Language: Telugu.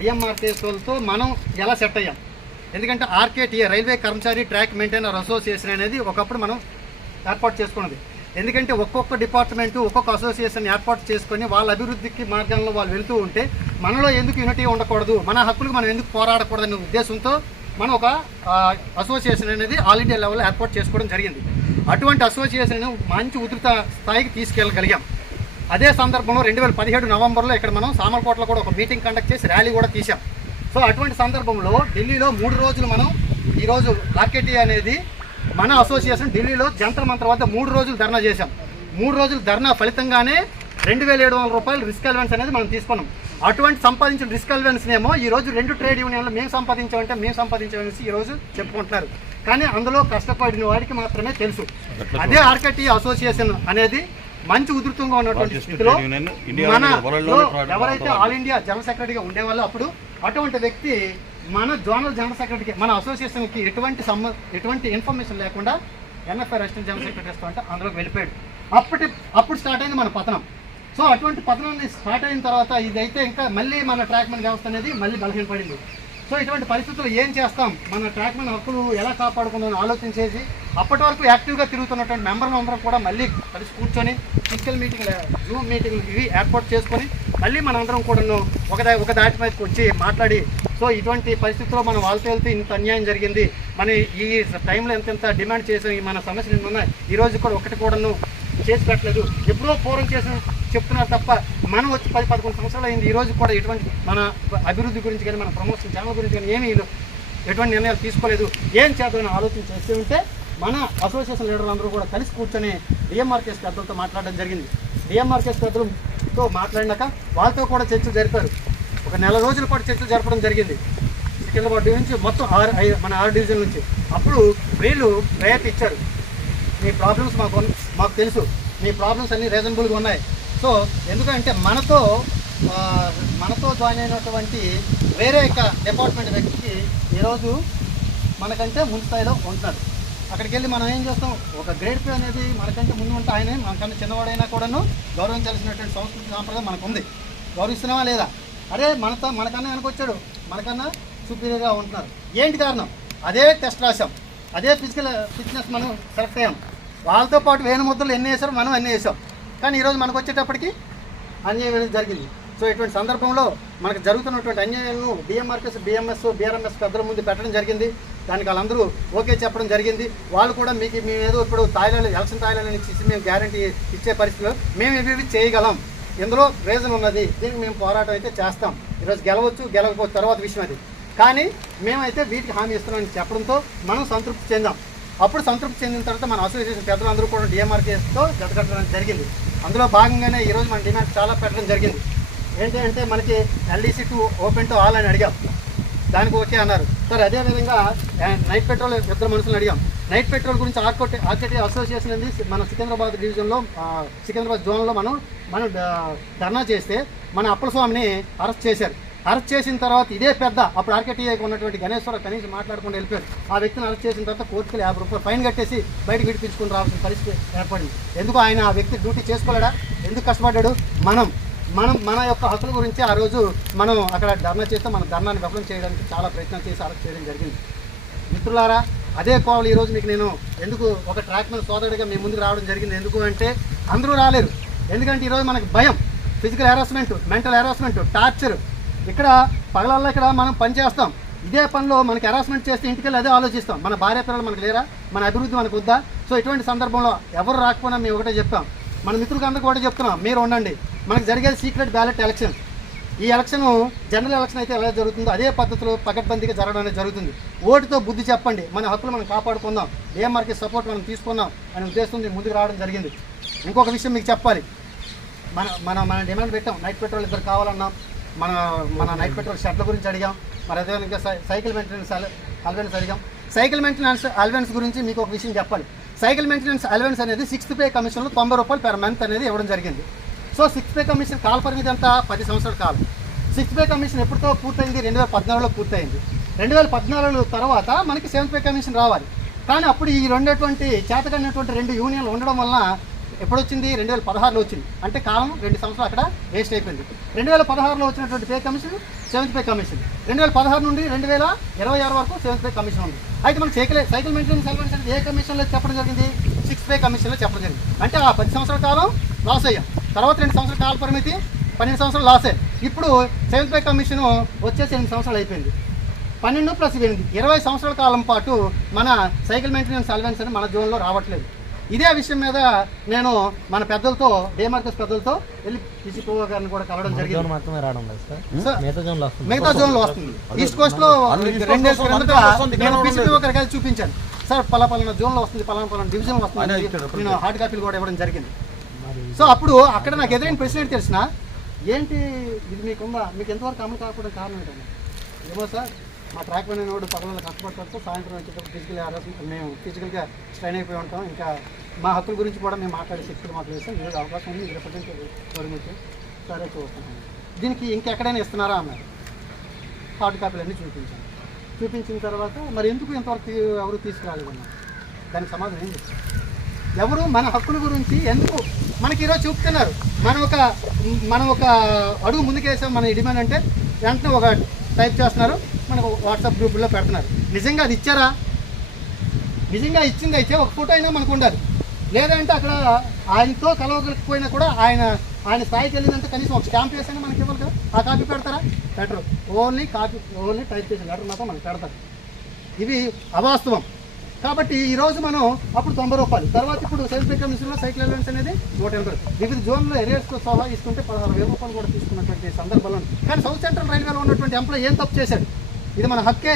డిఎంఆర్టీఎస్తో మనం ఎలా సెట్ అయ్యాం. ఎందుకంటే ఆర్కేటీఏ రైల్వే కర్మచారి ట్రాక్ మెయింటైనర్ అసోసియేషన్ అనేది ఒకప్పుడు మనం ఏర్పాటు చేసుకున్నది. ఎందుకంటే ఒక్కొక్క డిపార్ట్మెంటు ఒక్కొక్క అసోసియేషన్ ఏర్పాటు చేసుకొని వాళ్ళ అభివృద్ధికి మార్గంలో వాళ్ళు వెళుతూ ఉంటే మనలో ఎందుకు యూనిటీ ఉండకూడదు, మన హక్కులకు మనం ఎందుకు పోరాడకూడదనే ఉద్దేశంతో మనం ఒక అసోసియేషన్ అనేది ఆల్ ఇండియా లెవెల్లో ఏర్పాటు చేసుకోవడం జరిగింది. అటువంటి అసోసియేషన్ మంచి ఉధృత స్థాయికి తీసుకెళ్ళగలిగాం. అదే సందర్భంలో 2017 నవంబర్లో ఇక్కడ మనం సామర్లకోటలో కూడా ఒక మీటింగ్ కండక్ట్ చేసి ర్యాలీ కూడా తీసాం. సో అటువంటి సందర్భంలో ఢిల్లీలో 3 రోజులు మనం ఈరోజు ఆర్కేటీఏ అనేది మన అసోసియేషన్ ఢిల్లీలో జంతర్ మంతర్ వద్ద 3 రోజులు ధర్నా చేశాం. 3 రోజులు ధర్నా ఫలితంగానే 2700 రూపాయలు రిస్క్ అలవెన్స్ అనేది మనం తీసుకున్నాం. అటువంటి సంపాదించిన రిస్క్ అలవెన్స్నేమో ఈరోజు 2 ట్రేడ్ యూనియన్లు మేము సంపాదించామనేసి ఈరోజు చెప్పుకుంటున్నారు. కానీ అందులో కష్టపడిన వాడికి మాత్రమే తెలుసు. అదే ఆర్కేటీఏ అసోసియేషన్ అనేది మంచి ఉధృతంగా ఉన్నటువంటి స్థితిలో మనలో ఎవరైతే ఆల్ ఇండియా జనరల్ సెక్రటరీగా ఉండేవాళ్ళు అప్పుడు అటువంటి వ్యక్తి మన జోనల్ జనరల్ సెక్రటరీకి మన అసోసియేషన్కి ఎటువంటి ఇన్ఫర్మేషన్ లేకుండా ఎన్ఎఫ్ఐ అసిస్టెంట్ జనరల్ సెక్రటరీ అంటే అందులోకి వెళ్ళిపోయాడు. అప్పుడు స్టార్ట్ అయింది మన పతనం. సో అటువంటి పతనాన్ని స్టార్ట్ అయిన తర్వాత ఇదైతే ఇంకా మళ్ళీ మన ట్రాక్మెన్ వ్యవస్థ అనేది మళ్ళీ బలహీనపడింది. సో ఇటువంటి పరిస్థితుల్లో ఏం చేస్తాం, మన ట్రాక్మెన్ హక్కులు ఎలా కాపాడుకుందామని ఆలోచించేసి అప్పటి వరకు యాక్టివ్గా తిరుగుతున్నటువంటి మెంబర్లు అందరం కూడా మళ్ళీ కలిసి కూర్చొని ఫిజికల్ మీటింగ్, జూమ్ మీటింగ్ ఇవి ఏర్పాటు చేసుకొని మళ్ళీ మనందరం కూడా ఒక దాటి మీదకి వచ్చి మాట్లాడి, సో ఇటువంటి పరిస్థితుల్లో మనం వాళ్ళతో వెళ్తే ఇంత అన్యాయం జరిగింది, మన ఈ టైంలో ఎంత డిమాండ్ చేసాం, మన సమస్యలు ఎన్ని ఉన్నాయి, ఈరోజు కూడా ఒకటి కూడాను చేసి పెట్టలేదు, ఎప్పుడో పూర్వం చేసిన చెప్తున్నారు తప్ప మనం వచ్చి 10-11 సంవత్సరాలు అయింది. ఈరోజు కూడా ఎటువంటి మన అభివృద్ధి గురించి కానీ మన ప్రమోషన్ ఛానల్ గురించి కానీ ఏమీ ఎటువంటి నిర్ణయాలు తీసుకోలేదు. ఏం చేద్దామని ఆలోచన చేస్తూ ఉంటే మన అసోసియేషన్ లీడర్లు అందరూ కూడా కలిసి కూర్చొని డిఎంఆర్కేఎస్ పెద్దలతో మాట్లాడడం జరిగింది. డిఎంఆర్కేఎస్ పెద్దలతో మాట్లాడినాక వాళ్ళతో కూడా చర్చలు జరిపారు. ఒక నెల రోజుల పాటు చర్చలు జరపడం జరిగింది సికింద్రాబాద్ నుంచి మొత్తం మన 6 డివిజన్ నుంచి. అప్పుడు వీళ్ళు ప్రయత్నం ఇచ్చారు, మీ ప్రాబ్లమ్స్ మాకు తెలుసు, మీ ప్రాబ్లమ్స్ అన్నీ రీజనబుల్గా ఉన్నాయి. సో ఎందుకంటే మనతో జాయిన్ అయినటువంటి వేరే డిపార్ట్మెంట్ వ్యక్తికి ఈరోజు మనకంటే ముందు స్థాయిలో ఉంటున్నాడు. అక్కడికి వెళ్ళి మనం ఏం చేస్తాం, ఒక గ్రేడ్ పే అనేది మనకంటే ముందు ఉంటే ఆయనే మనకన్నా చిన్నవాడైనా కూడాను గౌరవించాల్సినటువంటి సంస్కృతి సాంప్రదాయం మనకు ఉంది. గౌరవిస్తున్నావా లేదా? అరే మనకన్నా వెనకొచ్చాడు, మనకన్నా సుపీరియర్గా ఉంటున్నారు. ఏంటి కారణం? అదే టెస్ట్ రాసాం, అదే ఫిజికల్ ఫిట్నెస్ మనం సెలెక్ట్ అయ్యాం. వాళ్ళతో పాటు 1000 ముద్రలు ఎన్ని వేసారో మనం అన్నీ వేసాం. కానీ ఈరోజు మనకు వచ్చేటప్పటికి అన్యాయం అనేది జరిగింది. సో ఇటువంటి సందర్భంలో మనకు జరుగుతున్నటువంటి అన్యాయాలను డిఎంఆర్కేఎస్, బిఎంఎస్, బీఆర్ఎంఎస్ పెద్దల ముందు పెట్టడం జరిగింది. దానికి వాళ్ళందరూ ఓకే చెప్పడం జరిగింది. వాళ్ళు కూడా మేమేదో ఇప్పుడు ఎలక్షన్ తాయిలాలని ఇచ్చేసి మేము గ్యారంటీ ఇచ్చే పరిస్థితిలో మేము ఇవి చేయగలం, ఇందులో రీజన్ ఉన్నది, దీనికి మేము పోరాటం అయితే చేస్తాం, ఈరోజు గెలవకపోతే తర్వాత విషయం అది, కానీ మేమైతే వీటికి హామీ ఇస్తున్నామని చెప్పడంతో మనం సంతృప్తి చెందాం. అప్పుడు సంతృప్తి చెందిన తర్వాత మన అసోసియేషన్ పెద్దలందరూ కూడా డిఎంఆర్కేఎస్తో జతకట్టడం జరిగింది. అందులో భాగంగానే ఈరోజు మన డిమాండ్ చాలా పెట్టడం జరిగింది. ఏంటి అంటే మనకి LDC to open to all అని అడిగాం, దానికి ఓకే అన్నారు. సార్ అదేవిధంగా నైట్ పెట్రోల్ ఇద్దరు మనుషులను అడిగాం. నైట్ పెట్రోల్ గురించి ఆర్కేటీఏ అసోసియేషన్ అనేది మన సికింద్రాబాద్ డివిజన్లో సికింద్రాబాద్ జోన్లో మనం ధర్నా చేస్తే మన అప్పలస్వామిని అరెస్ట్ చేశారు. అరెస్ట్ చేసిన తర్వాత ఇదే పెద్ద అప్పుడు ఆర్కేటీఏకి ఉన్నటువంటి గణేశ్వర కనీసం మాట్లాడుకుంటూ వెళ్ళిపోయారు. ఆ వ్యక్తిని అరెస్ట్ చేసిన తర్వాత కోర్టుకి 50 రూపాయలు ఫైన్ కట్టేసి బయటకు విడిపించుకుని రావాల్సిన పరిస్థితి ఏర్పడింది. ఎందుకు ఆయన ఆ వ్యక్తి డ్యూటీ చేసుకోలేడా? ఎందుకు కష్టపడ్డాడు? మన యొక్క హక్కుల గురించి ఆ రోజు మనం అక్కడ ధర్నా చేస్తే మన ధర్నాన్ని విఫలం చేయడానికి చాలా ప్రయత్నం చేసి అరెస్ట్ చేయడం జరిగింది. మిత్రులారా, అదే కోవలు ఈరోజు మీకు నేను ఎందుకు ఒక ట్రాక్మెన్ సోదరుడిగా మీ ముందుకు రావడం జరిగింది. ఎందుకు అంటే అందరూ రాలేరు. ఎందుకంటే ఈరోజు మనకు భయం, physical harassment, mental harassment, torture. ఇక్కడ పగలల్లో ఇక్కడ మనం పని చేస్తాం, ఇదే పనిలో మనకి హెరాస్మెంట్ చేస్తే ఇంటికెళ్ళి అదే ఆలోచిస్తాం, మన భార్య పిల్లలు మనకు లేరా, మన అభివృద్ధి మనకు వద్దా? సో ఇటువంటి సందర్భంలో ఎవరు రాకపోయినా మేము ఒకటే చెప్తాం, మన మిత్రులకు అందరికీ ఒకటే చెప్తున్నాం, మీరు ఉండండి. మనకు జరిగేది సీక్రెట్ బ్యాలెట్ ఎలక్షన్. ఈ ఎలక్షన్ జనరల్ ఎలక్షన్ అయితే ఎలా జరుగుతుందో అదే పద్ధతిలో పకడ్బందీగా జరగడం అనేది జరుగుతుంది. ఓటుతో బుద్ధి చెప్పండి, మన హక్కులు మనం కాపాడుకుందాం, డిఎంఆర్కే సపోర్ట్ మనం తీసుకుందాం అనే ఉద్దేశంతో ముందుకు రావడం జరిగింది. ఇంకొక విషయం మీకు చెప్పాలి, మన డిమాండ్ పెట్టాం, నైట్ పెట్రోల్ ఇద్దరు కావాలన్నాం, మన నైట్ పెట్రోల్ షెడ్ల గురించి అడిగాం, మరి అదేవిధంగా సైకిల్ మెయింటెనెన్స్ అలవెన్స్ అడిగాం. సైకిల్ మెయింటెనెన్స్ అలవెన్స్ గురించి మీకు ఒక విషయం చెప్పాలి. సైకిల్ మెయింటెనెన్స్ అలవెన్స్ అనేది 6th పే కమిషన్లో 90 రూపాయలు పెర్ మంత్ అనేది ఇవ్వడం జరిగింది. సో 6th పే కమిషన్ కాల పరిమితి అంతా 10 సంవత్సరాల కాలం. 6th పే కమిషన్ ఎప్పుడుతో పూర్తయింది? 2014లో పూర్తయింది. 2014 తర్వాత మనకి 7th పే కమిషన్ రావాలి. కానీ అప్పుడు ఈ చేతకన్నటువంటి 2 యూనియన్లు ఉండడం వలన ఎప్పుడు వచ్చింది? 2016లో వచ్చింది. అంటే కాలం 2 సంవత్సరాలు అక్కడ వేస్ట్ అయిపోయింది. 2016లో వచ్చినటువంటి pay commission 7th pay commission, 2016 నుండి 2026 వరకు 7th పే కమిషన్ ఉంది. అయితే మనం సైకిల్ మెయింటెనెన్స్ అలవెన్స్ అనేది ఏ కమిషన్లో చెప్పడం జరిగింది? 6th పే కమిషన్లో చెప్పడం జరిగింది. అంటే ఆ 10 సంవత్సరాల కాలం లాస్ అయ్యాం. తర్వాత 2 సంవత్సరాల కాల పరిమితి 12 సంవత్సరాలు లాసే. ఇప్పుడు 7th పే కమిషన్ వచ్చేసి 8 సంవత్సరాలు అయిపోయింది. 12 + 8 20 సంవత్సరాల కాలం పాటు మన సైకిల్ మెయింటెనెన్స్ అలవెన్స్ అని మన జోన్లో రావట్లేదు. ఇదే విషయం మీద నేను మన పెద్దలతో డేమార్కస్ పెద్దలతో వెళ్ళి పిసిపో గారిని కూడా కలవడం జరిగింది. మిగతా జోన్లో వస్తుంది. ఈస్ట్ కోస్ట్లో 2 డేస్ నేను పిసిపో గారికి వెళ్ళి చూపించాను. సార్ పలానా జోన్లో వస్తుంది, పలానా డివిజన్ వస్తుంది, నేను హార్డ్ కాపీలు కూడా ఇవ్వడం జరిగింది. సో అప్పుడు అక్కడ నాకు ఎదురైన ప్రశ్న ఏంటి తెలిసిన, ఏంటి ఇది మీకుందా, మీకు ఎంతవరకు అమలు కాకపోవడం కారణం ఏంటన్నా? ఏమో సార్, మా ట్రాక్ పైన వాడు పగలలో కష్టపడతారు, సాయంత్రం వచ్చేటప్పుడు మేము ఫిజికల్గా స్ట్రైన్ అయిపోయి ఉంటాం. ఇంకా మా హక్కుల గురించి కూడా మేము మాట్లాడే శక్తులు మాకు లేదు సార్, ఈరోజు అవకాశం ఉంది, రిప్రజెంటేటివ్ మీకు సరే చూస్తున్నాను. దీనికి ఇంకెక్కడైనా ఇస్తున్నారా అన్నారు. హార్డ్ కాపీలన్నీ చూపించాను. చూపించిన తర్వాత మరి ఎందుకు ఇంతవరకు ఎవరు తీసుకురాలేదన్నారు. దానికి సమాధానం ఏం చెప్తారు? ఎవరు మన హక్కుల గురించి ఎందుకు మనకి ఈరోజు చూపుతున్నారు. మనం ఒక అడుగు ముందుకేసాం మన డిమాండ్ అంటే వెంటనే ఒక టైప్ చేస్తున్నారు, మనకు వాట్సాప్ గ్రూపుల్లో పెడుతున్నారు. నిజంగా అది ఇచ్చారా? నిజంగా ఇచ్చింది అయితే ఒక ఫోటో అయినా మనకు ఉండాలి. లేదంటే అక్కడ ఆయనతో కలవకపోయినా కూడా ఆయన స్థాయికి వెళ్ళినంత కనీసం ఒక స్టాంప్ వేసైనా మనకి ఇవ్వాలి కదా. ఆ కాపీ పెడతారా? పెట్టరు. ఓన్లీ టైప్ చేసిన లెటర్ మాత్రం మనకు పెడతారు. ఇవి అవాస్తవం. కాబట్టి ఈరోజు మనం అప్పుడు 90 రూపాయలు, తర్వాత ఇప్పుడు సెల్ఫ్ కమిషన్లో సైకిల్ అలవెన్స్ అనేది 180. వివిధ జోన్లో ఏరియాస్తో సహా ఇస్తుంటే 16,000 రూపాయలు కూడా తీసుకున్నటువంటి సందర్భాలు. కానీ సౌత్ సెంట్రల్ రైల్వేలో ఉన్నటువంటి ఎంప్లాయీ ఏం తప్పు చేశాడు? ఇది మన హక్కే.